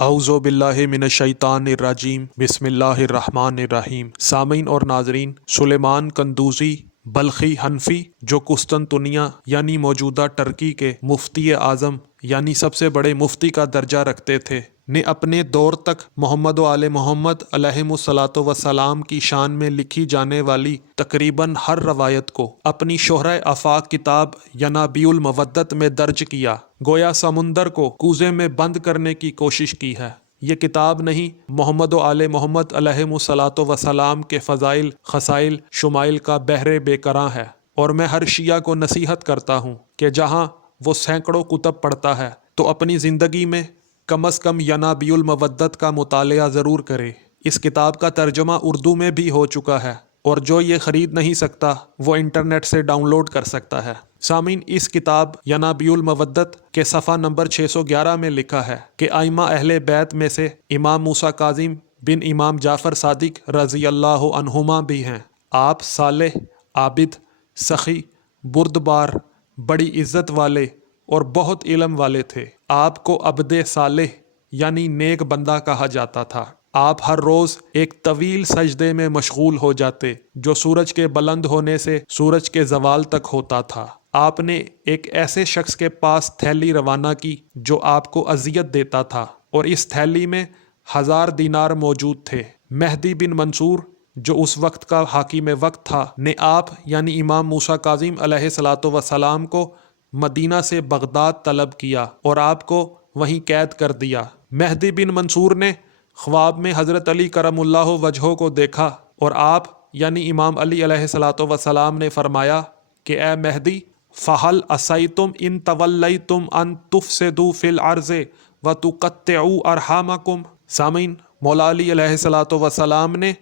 اعوذ باللہ من الشیطان الرجیم بسم اللہ الرحمن الرحیم۔ سامعین اور ناظرین، سلیمان قندوزی بلخی حنفی، جو قسطنطنیہ یعنی موجودہ ترکی کے مفتی اعظم یعنی سب سے بڑے مفتی کا درجہ رکھتے تھے، نے اپنے دور تک محمد و آل محمد علیہم الصلاۃ والسلام کی شان میں لکھی جانے والی تقریباً ہر روایت کو اپنی شہرہ آفاق کتاب ینابیع المودت میں درج کیا، گویا سمندر کو کوزے میں بند کرنے کی کوشش کی ہے۔ یہ کتاب نہیں، محمد و آل محمد علیہم الصلاۃ والسلام کے فضائل، خصائل، شمائل کا بحر بے کراں ہے، اور میں ہر شیعہ کو نصیحت کرتا ہوں کہ جہاں وہ سینکڑوں کتب پڑھتا ہے تو اپنی زندگی میں کم از کم ینابیع المودت کا مطالعہ ضرور کرے۔ اس کتاب کا ترجمہ اردو میں بھی ہو چکا ہے، اور جو یہ خرید نہیں سکتا وہ انٹرنیٹ سے ڈاؤن لوڈ کر سکتا ہے۔ سامعین، اس کتاب ینابیع المودت کے صفحہ نمبر 611 میں لکھا ہے کہ ائمہ اہل بیت میں سے امام موسیٰ کاظم بن امام جعفر صادق رضی اللہ عنہما بھی ہیں۔ آپ صالح، عابد، سخی، بردبار، بڑی عزت والے اور بہت علم والے تھے۔ آپ کو عبد صالح یعنی نیک بندہ کہا جاتا تھا۔ آپ ہر روز ایک طویل سجدے میں مشغول ہو جاتے جو سورج کے بلند ہونے سے سورج کے زوال تک ہوتا تھا۔ آپ نے ایک ایسے شخص کے پاس تھیلی روانہ کی جو آپ کو اذیت دیتا تھا، اور اس تھیلی میں 1000 دینار موجود تھے۔ مہدی بن منصور، جو اس وقت کا حاکم وقت تھا، نے آپ یعنی امام موسیٰ کاظم علیہ الصلاۃ والسلام کو مدینہ سے بغداد طلب کیا اور آپ کو وہیں قید کر دیا۔ مہدی بن منصور نے خواب میں حضرت علی کرم اللہ وجہہ کو دیکھا، اور آپ یعنی امام علی علیہ الصلاۃ والسلام نے فرمایا کہ اے مہدی، فَهَلْ عَصَيْتُمْ إِن تَوَلَّيْتُمْ أَن تُفْسِدُوا فِي الْأَرْضِ وَتُقَطِّعُوا أَرْحَامَكُمْ۔ سامعین، مولا علی علیہ الصلاۃ والسلام نے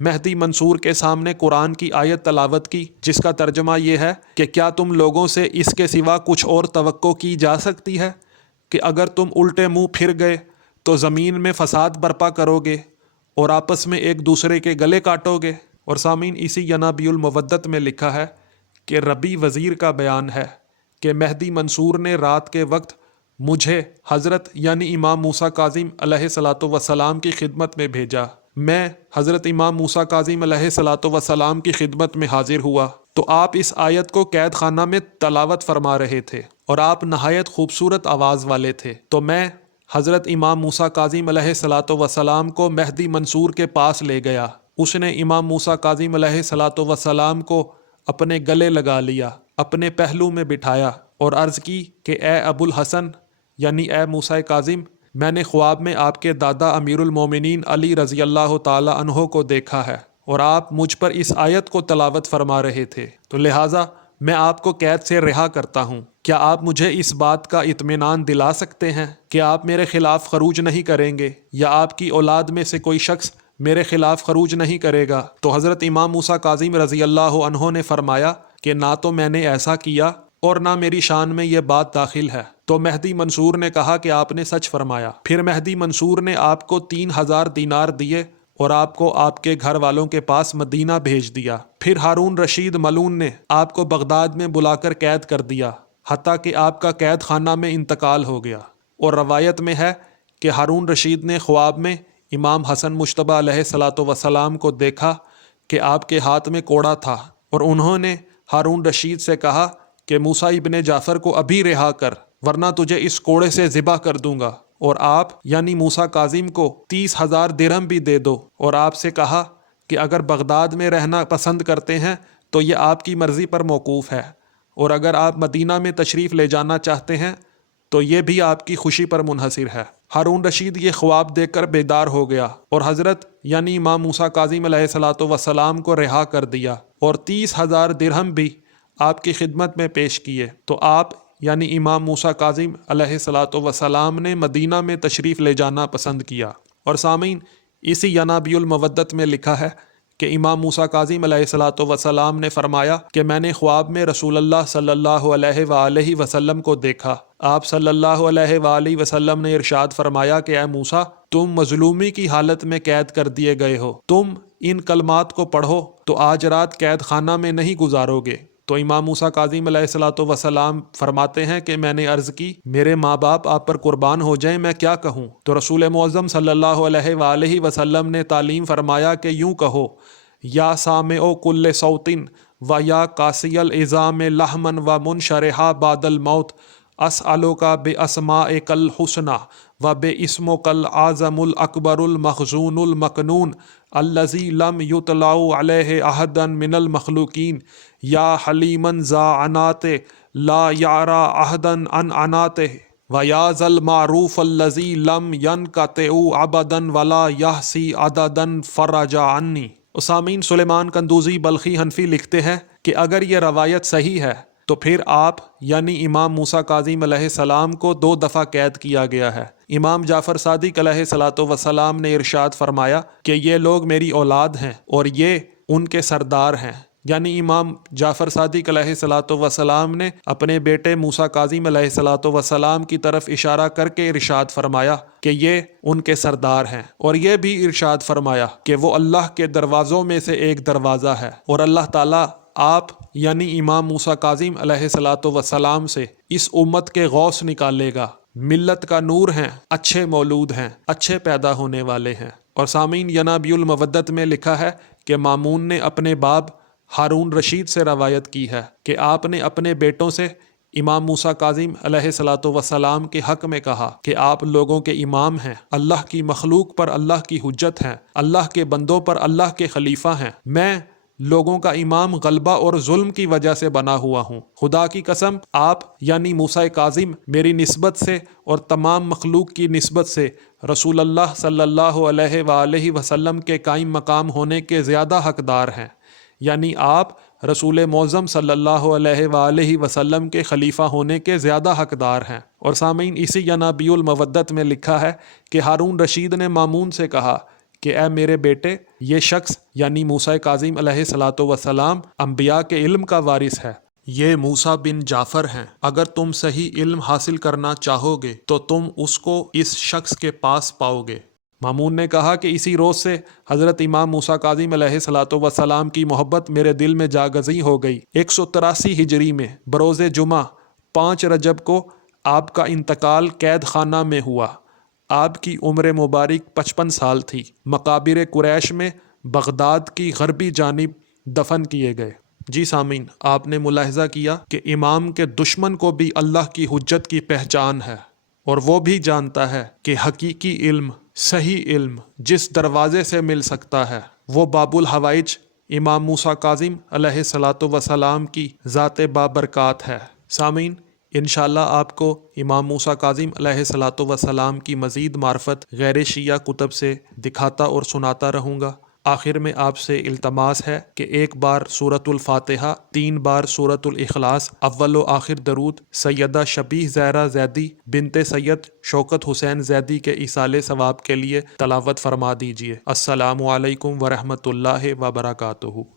مہدی منصور کے سامنے قرآن کی آیت تلاوت کی، جس کا ترجمہ یہ ہے کہ کیا تم لوگوں سے اس کے سوا کچھ اور توقع کی جا سکتی ہے کہ اگر تم الٹے منہ پھر گئے تو زمین میں فساد برپا کرو گے اور آپس میں ایک دوسرے کے گلے کاٹو گے۔ اور سامعین، اسی ینابیع المودت میں لکھا ہے کہ ربی وزیر کا بیان ہے کہ مہدی منصور نے رات کے وقت مجھے حضرت یعنی امام موسیٰ کاظم علیہ الصلاۃ والسلام کی خدمت میں بھیجا۔ میں حضرت امام موسیٰ کاظم علیہ الصلاۃ والسلام کی خدمت میں حاضر ہوا تو آپ اس آیت کو قید خانہ میں تلاوت فرما رہے تھے، اور آپ نہایت خوبصورت آواز والے تھے، تو میں حضرت امام موسیٰ کاظم علیہ الصلاۃ والسلام کو مہدی منصور کے پاس لے گیا۔ اس نے امام موسیٰ کاظم علیہ الصلاۃ والسلام کو اپنے گلے لگا لیا، اپنے پہلو میں بٹھایا اور عرض کی کہ اے ابو الحسن یعنی اے موسیٰ کاظم، میں نے خواب میں آپ کے دادا امیر المومنین علی رضی اللہ تعالی عنہ کو دیکھا ہے، اور آپ مجھ پر اس آیت کو تلاوت فرما رہے تھے، تو لہٰذا میں آپ کو قید سے رہا کرتا ہوں۔ کیا آپ مجھے اس بات کا اطمینان دلا سکتے ہیں کہ آپ میرے خلاف خروج نہیں کریں گے، یا آپ کی اولاد میں سے کوئی شخص میرے خلاف خروج نہیں کرے گا؟ تو حضرت امام موسیٰ کاظم رضی اللہ عنہ نے فرمایا کہ نہ تو میں نے ایسا کیا اور نہ میری شان میں یہ بات داخل ہے۔ تو مہدی منصور نے کہا کہ آپ نے سچ فرمایا۔ پھر مہدی منصور نے آپ کو 3000 دینار دیے اور آپ کو آپ کے گھر والوں کے پاس مدینہ بھیج دیا۔ پھر ہارون رشید ملعون نے آپ کو بغداد میں بلا کر قید کر دیا، حتیٰ کہ آپ کا قید خانہ میں انتقال ہو گیا۔ اور روایت میں ہے کہ ہارون رشید نے خواب میں امام حسن مجتبیٰ علیہ الصلاۃ والسلام کو دیکھا کہ آپ کے ہاتھ میں کوڑا تھا، اور انہوں نے ہارون رشید سے کہا کہ موسیٰ ابن جعفر کو ابھی رہا کر، ورنہ تجھے اس کوڑے سے ذبح کر دوں گا، اور آپ یعنی موسیٰ کاظم کو 30,000 درہم بھی دے دو، اور آپ سے کہا کہ اگر بغداد میں رہنا پسند کرتے ہیں تو یہ آپ کی مرضی پر موقوف ہے، اور اگر آپ مدینہ میں تشریف لے جانا چاہتے ہیں تو یہ بھی آپ کی خوشی پر منحصر ہے۔ ہارون رشید یہ خواب دیکھ کر بیدار ہو گیا اور حضرت یعنی امام موسیٰ کاظم علیہ الصلاۃ والسلام کو رہا کر دیا، اور 30,000 درہم بھی آپ کی خدمت میں پیش کیے۔ تو آپ یعنی امام موسیٰ کاظم علیہ الصلاۃ والسلام نے مدینہ میں تشریف لے جانا پسند کیا۔ اور سامعین، اسی ینابیع المودت میں لکھا ہے کہ امام موسیٰ کاظم علیہ الصلاۃ والسلام نے فرمایا کہ میں نے خواب میں رسول اللہ صلی اللہ علیہ وآلہ وسلم کو دیکھا۔ آپ صلی اللہ علیہ وآلہ وسلم نے ارشاد فرمایا کہ اے موسیٰ، تم مظلومی کی حالت میں قید کر دیے گئے ہو، تم ان کلمات کو پڑھو تو آج رات قید خانہ میں نہیں گزارو گے۔ تو امام موسیٰ کاظم علیہ الصلوۃ والسلام فرماتے ہیں کہ میں نے عرض کی میرے ماں باپ آپ پر قربان ہو جائیں، میں کیا کہوں؟ تو رسول معظم صلی اللہ علیہ وآلہ وسلم نے تعلیم فرمایا کہ یوں کہو، یا سامع کل صوت و یا قاسی العظام لحما و منشرحا بعد الموت اسألک باسمائک الحسنی و باسمک العظم الاکبر المخزون المکنون الذی لم یطلع علیہ احدا من المخلوقین یا حلیما ذا عنات لا یعری احدا عن عناتہ و یا ذا المعروف الذی لم ینقطع ابدا ولا یحصی عددا فرج عنی۔ سامعین، سلیمان قندوزی بلخی حنفی لکھتے ہیں کہ اگر یہ روایت صحیح ہے تو پھر آپ یعنی امام موسیٰ کاظم علیہ السلام کو 2 دفعہ قید کیا گیا ہے۔ امام جعفر صادق علیہ الصلوۃ والسلام نے ارشاد فرمایا کہ یہ لوگ میری اولاد ہیں اور یہ ان کے سردار ہیں، یعنی امام جعفر صادق علیہ الصلوۃ والسلام نے اپنے بیٹے موسیٰ کاظم علیہ الصلوۃ والسلام کی طرف اشارہ کر کے ارشاد فرمایا کہ یہ ان کے سردار ہیں، اور یہ بھی ارشاد فرمایا کہ وہ اللہ کے دروازوں میں سے ایک دروازہ ہے، اور اللہ تعالیٰ آپ یعنی امام موسیٰ کاظم علیہ الصلوۃ والسلام سے اس امت کے غوث نکالے گا، ملت کا نور ہیں، اچھے مولود ہیں، اچھے پیدا ہونے والے ہیں۔ اور سامعین، ینابیع المودت میں لکھا ہے کہ مامون نے اپنے باپ ہارون رشید سے روایت کی ہے کہ آپ نے اپنے بیٹوں سے امام موسیٰ کاظم علیہ الصلوۃ والسلام کے حق میں کہا کہ آپ لوگوں کے امام ہیں، اللہ کی مخلوق پر اللہ کی حجت ہیں، اللہ کے بندوں پر اللہ کے خلیفہ ہیں، میں لوگوں کا امام غلبہ اور ظلم کی وجہ سے بنا ہوا ہوں، خدا کی قسم آپ یعنی موسیٰ کاظم میری نسبت سے اور تمام مخلوق کی نسبت سے رسول اللہ صلی اللہ علیہ وآلہ وسلم کے قائم مقام ہونے کے زیادہ حقدار ہیں، یعنی آپ رسول معظم صلی اللہ علیہ وآلہ وسلم کے خلیفہ ہونے کے زیادہ حقدار ہیں۔ اور سامعین، اسی ینابیع المودت میں لکھا ہے کہ ہارون رشید نے مامون سے کہا کہ اے میرے بیٹے، یہ شخص یعنی موسیٰ کاظم علیہ الصلوۃ والسلام انبیاء کے علم کا وارث ہے، یہ موسیٰ بن جعفر ہیں، اگر تم صحیح علم حاصل کرنا چاہو گے تو تم اس کو اس شخص کے پاس پاؤ گے۔ مامون نے کہا کہ اسی روز سے حضرت امام موسیٰ کاظم علیہ الصلوۃ والسلام کی محبت میرے دل میں جاگزی ہو گئی۔ 183 ہجری میں بروز جمعہ 5 رجب کو آپ کا انتقال قید خانہ میں ہوا۔ آپ کی عمر مبارک 55 سال تھی۔ مقابر قریش میں بغداد کی غربی جانب دفن کیے گئے۔ جی سامعین، آپ نے ملاحظہ کیا کہ امام کے دشمن کو بھی اللہ کی حجت کی پہچان ہے، اور وہ بھی جانتا ہے کہ حقیقی علم، صحیح علم جس دروازے سے مل سکتا ہے وہ باب الحوائج امام موسیٰ کاظم علیہ الصلوۃ والسلام کی ذات بابرکات ہے۔ سامعین، انشاءاللہ آپ کو امام موسیٰ کاظم علیہ الصلوۃ والسلام کی مزید معرفت غیر شیعہ کتب سے دکھاتا اور سناتا رہوں گا۔ آخر میں آپ سے التماس ہے کہ 1 بار سورۃ الفاتحہ، 3 بار سورۃ الاخلاص، اول و آخر درود سیدہ شبیہ زہرا زیدی بنت سید شوکت حسین زیدی کے ایصال ثواب کے لیے تلاوت فرما دیجیے۔ السلام علیکم ورحمۃ اللہ وبرکاتہ۔